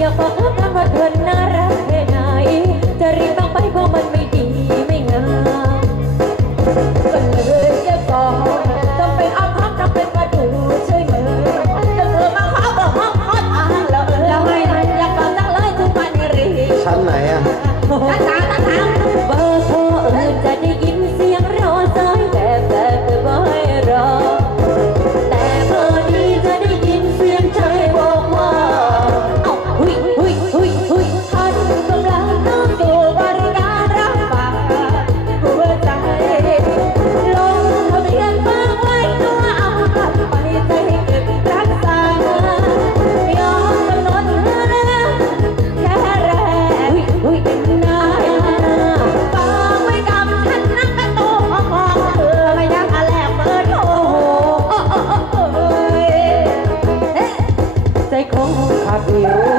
Ya kok tambah benar enak terima 五。